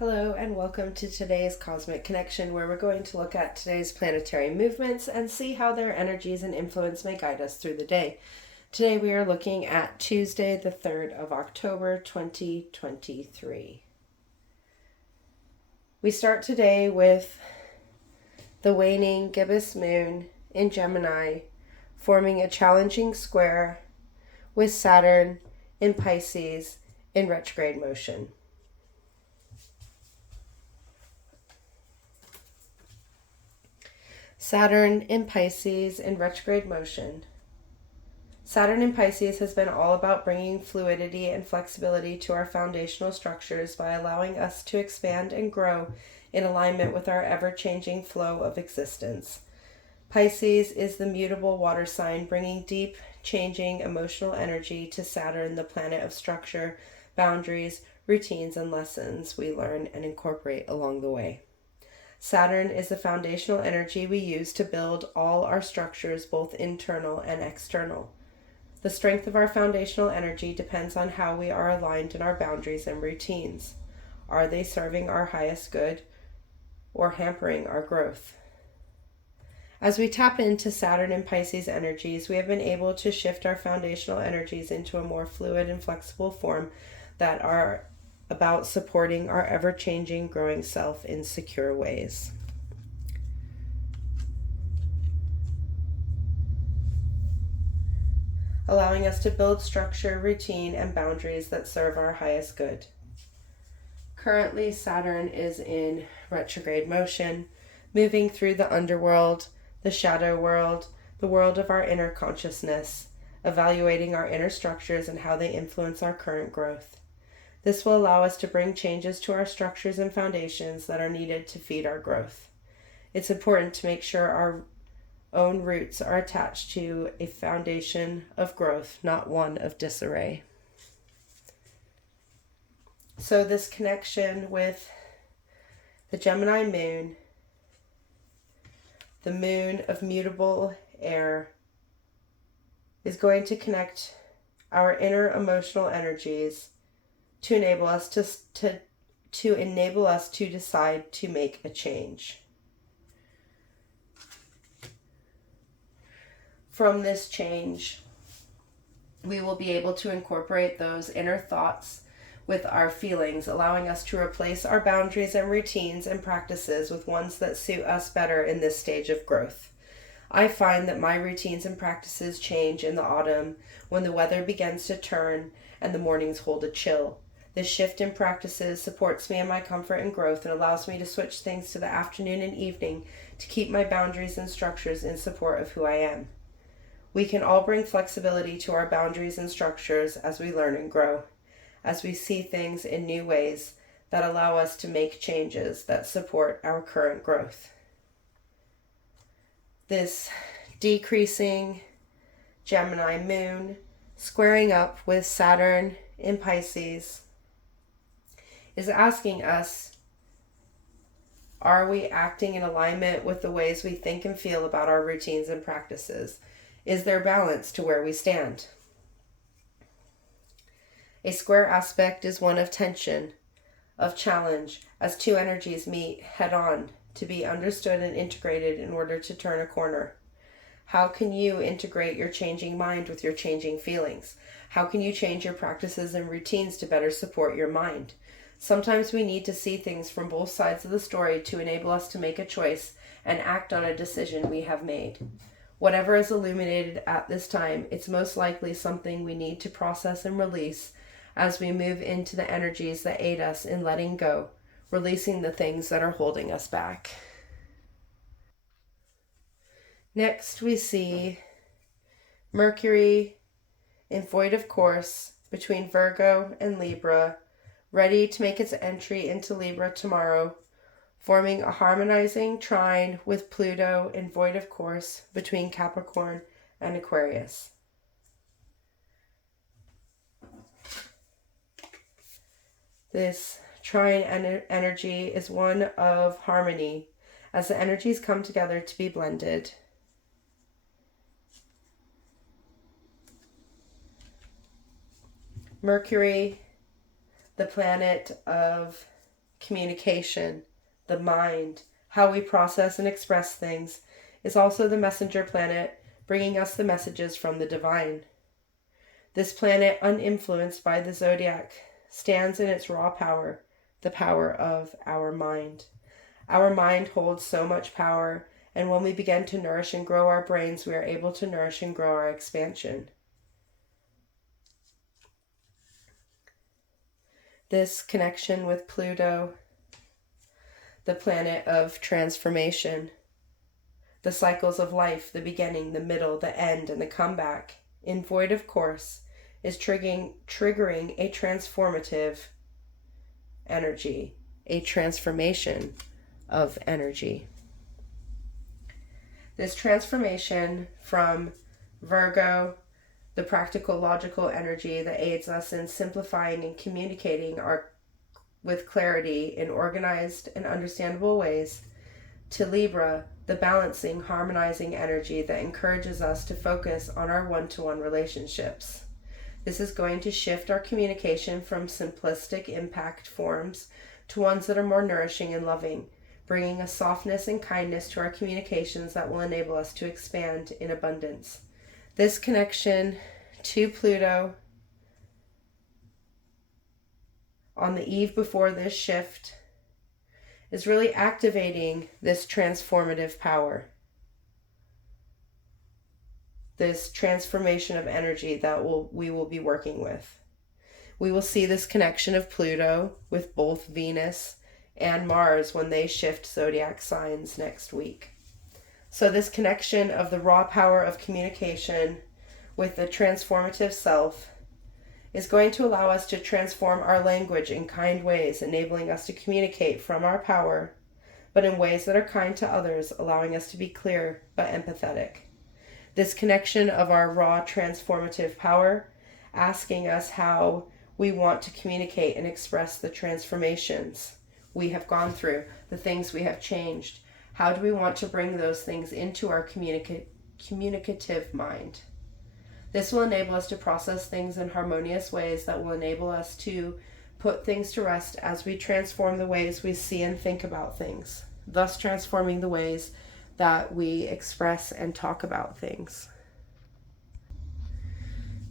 Hello and welcome to today's Cosmic Connection, where we're going to look at today's planetary movements and see how their energies and influence may guide us through the day. Today we are looking at Tuesday, the 3rd of October, 2023. We start today with the waning gibbous moon in Gemini, forming a challenging square with Saturn in Pisces in retrograde motion. Saturn in Pisces in retrograde motion. Saturn in Pisces has been all about bringing fluidity and flexibility to our foundational structures by allowing us to expand and grow in alignment with our ever-changing flow of existence. Pisces is the mutable water sign, bringing deep, changing emotional energy to Saturn, the planet of structure, boundaries, routines, and lessons we learn and incorporate along the way. Saturn is the foundational energy we use to build all our structures, both internal and external. The strength of our foundational energy depends on how we are aligned in our boundaries and routines. Are they serving our highest good or hampering our growth? As we tap into Saturn and Pisces energies, we have been able to shift our foundational energies into a more fluid and flexible form that are about supporting our ever-changing, growing self in secure ways. Allowing us to build structure, routine, and boundaries that serve our highest good. Currently, Saturn is in retrograde motion, moving through the underworld, the shadow world, the world of our inner consciousness, evaluating our inner structures and how they influence our current growth. This will allow us to bring changes to our structures and foundations that are needed to feed our growth. It's important to make sure our own roots are attached to a foundation of growth, not one of disarray. So this connection with the Gemini moon, the moon of mutable air, is going to connect our inner emotional energies to enable us to decide to make a change. From this change, we will be able to incorporate those inner thoughts with our feelings, allowing us to replace our boundaries and routines and practices with ones that suit us better in this stage of growth. I find that my routines and practices change in the autumn when the weather begins to turn and the mornings hold a chill. This shift in practices supports me in my comfort and growth and allows me to switch things to the afternoon and evening to keep my boundaries and structures in support of who I am. We can all bring flexibility to our boundaries and structures as we learn and grow, as we see things in new ways that allow us to make changes that support our current growth. This decreasing Gemini moon squaring up with Saturn in Pisces is asking us, are we acting in alignment with the ways we think and feel about our routines and practices? Is there balance to where we stand? A square aspect is one of tension, of challenge, as two energies meet head-on to be understood and integrated in order to turn a corner. How can you integrate your changing mind with your changing feelings? How can you change your practices and routines to better support your mind? Sometimes we need to see things from both sides of the story to enable us to make a choice and act on a decision we have made. Whatever is illuminated at this time, it's most likely something we need to process and release as we move into the energies that aid us in letting go, releasing the things that are holding us back. Next, we see Mercury in void of course between Virgo and Libra, ready to make its entry into Libra tomorrow, forming a harmonizing trine with Pluto in void of course between Capricorn and Aquarius. This trine energy is one of harmony as the energies come together to be blended. Mercury, the planet of communication, the mind, how we process and express things, is also the messenger planet, bringing us the messages from the divine. This planet, uninfluenced by the zodiac, stands in its raw power, the power of our mind. Our mind holds so much power, and when we begin to nourish and grow our brains, we are able to nourish and grow our expansion. This connection with Pluto, the planet of transformation, the cycles of life, the beginning, the middle, the end, and the comeback, in void of course, is triggering a transformative energy, a transformation of energy. This transformation from Virgo, the practical, logical energy that aids us in simplifying and communicating with clarity in organized and understandable ways, to Libra, the balancing, harmonizing energy that encourages us to focus on our one-to-one relationships. This is going to shift our communication from simplistic impact forms to ones that are more nourishing and loving, bringing a softness and kindness to our communications that will enable us to expand in abundance. This connection to Pluto on the eve before this shift is really activating this transformative power, this transformation of energy that we will be working with. We will see this connection of Pluto with both Venus and Mars when they shift zodiac signs next week. So this connection of the raw power of communication with the transformative self is going to allow us to transform our language in kind ways, enabling us to communicate from our power, but in ways that are kind to others, allowing us to be clear but empathetic. This connection of our raw transformative power, asking us how we want to communicate and express the transformations we have gone through, the things we have changed. How do we want to bring those things into our communicative mind? This will enable us to process things in harmonious ways that will enable us to put things to rest as we transform the ways we see and think about things, thus transforming the ways that we express and talk about things.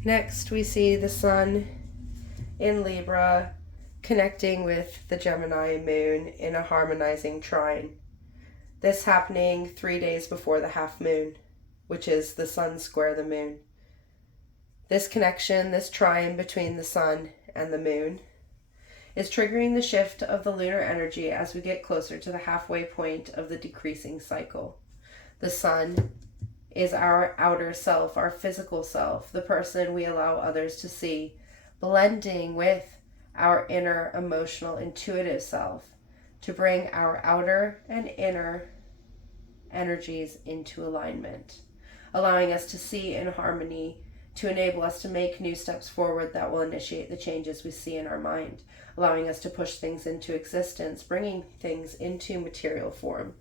Next, we see the Sun in Libra connecting with the Gemini moon in a harmonizing trine. This happening 3 days before the half moon, which is the Sun square the moon. This connection, this trine between the Sun and the moon, is triggering the shift of the lunar energy as we get closer to the halfway point of the decreasing cycle. The Sun is our outer self, our physical self, the person we allow others to see, blending with our inner emotional intuitive self to bring our outer and inner energies into alignment, allowing us to see in harmony, to enable us to make new steps forward that will initiate the changes we see in our mind, allowing us to push things into existence, bringing things into material form.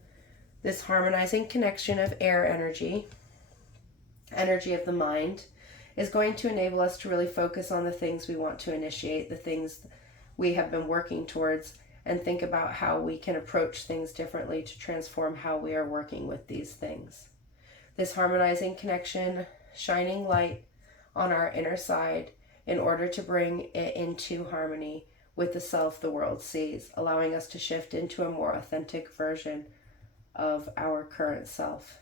This harmonizing connection of air energy of the mind, is going to enable us to really focus on the things we want to initiate, the things we have been working towards, and think about how we can approach things differently to transform how we are working with these things. This harmonizing connection, shining light on our inner side in order to bring it into harmony with the self the world sees, allowing us to shift into a more authentic version of our current self.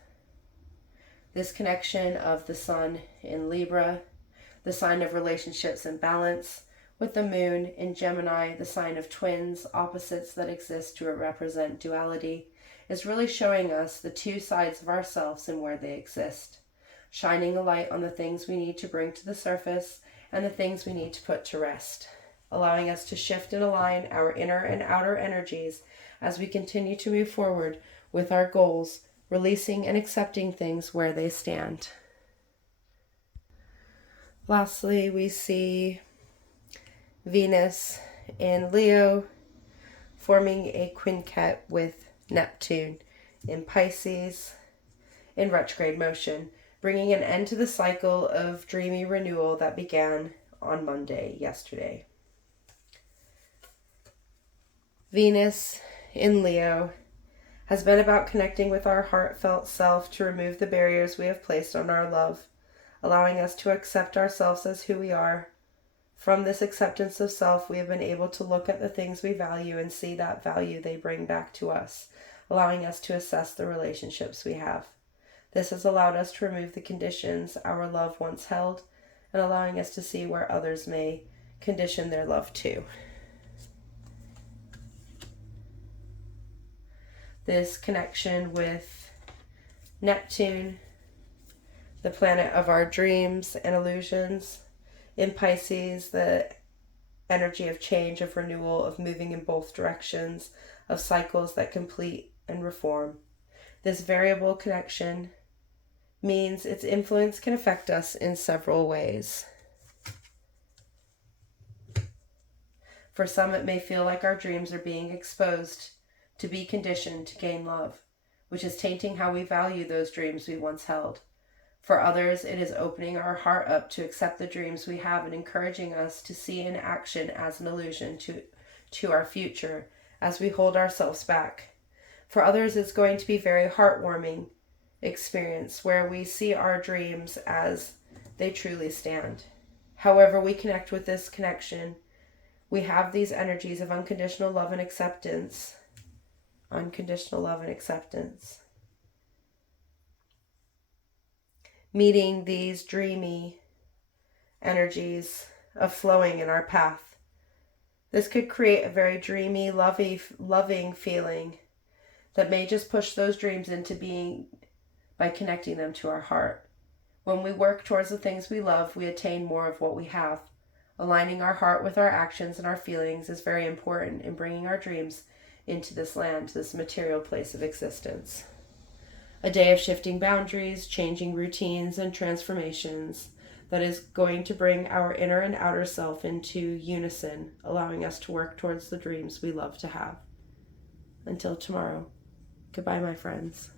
This connection of the Sun in Libra, the sign of relationships and balance, with the moon in Gemini, the sign of twins, opposites that exist to represent duality, is really showing us the two sides of ourselves and where they exist, shining a light on the things we need to bring to the surface and the things we need to put to rest, allowing us to shift and align our inner and outer energies as we continue to move forward with our goals, releasing and accepting things where they stand. Lastly, we see Venus in Leo forming a quintet with Neptune in Pisces in retrograde motion, bringing an end to the cycle of dreamy renewal that began on Monday, yesterday. Venus in Leo has been about connecting with our heartfelt self to remove the barriers we have placed on our love, allowing us to accept ourselves as who we are. From this acceptance of self, we have been able to look at the things we value and see that value they bring back to us, allowing us to assess the relationships we have. This has allowed us to remove the conditions our love once held and allowing us to see where others may condition their love too. This connection with Neptune, the planet of our dreams and illusions, in Pisces, the energy of change, of renewal, of moving in both directions, of cycles that complete and reform. This variable connection means its influence can affect us in several ways. For some, it may feel like our dreams are being exposed to be conditioned to gain love, which is tainting how we value those dreams we once held. For others, it is opening our heart up to accept the dreams we have and encouraging us to see in action as an illusion to our future as we hold ourselves back. For others, it's going to be very heartwarming experience where we see our dreams as they truly stand. However we connect with this connection, we have these energies of unconditional love and acceptance. Unconditional love and acceptance. Meeting these dreamy energies of flowing in our path. This could create a very dreamy, loving feeling that may just push those dreams into being by connecting them to our heart. When we work towards the things we love, we attain more of what we have. Aligning our heart with our actions and our feelings is very important in bringing our dreams into this land, this material place of existence. A day of shifting boundaries, changing routines, and transformations that is going to bring our inner and outer self into unison, allowing us to work towards the dreams we love to have. Until tomorrow, goodbye, my friends.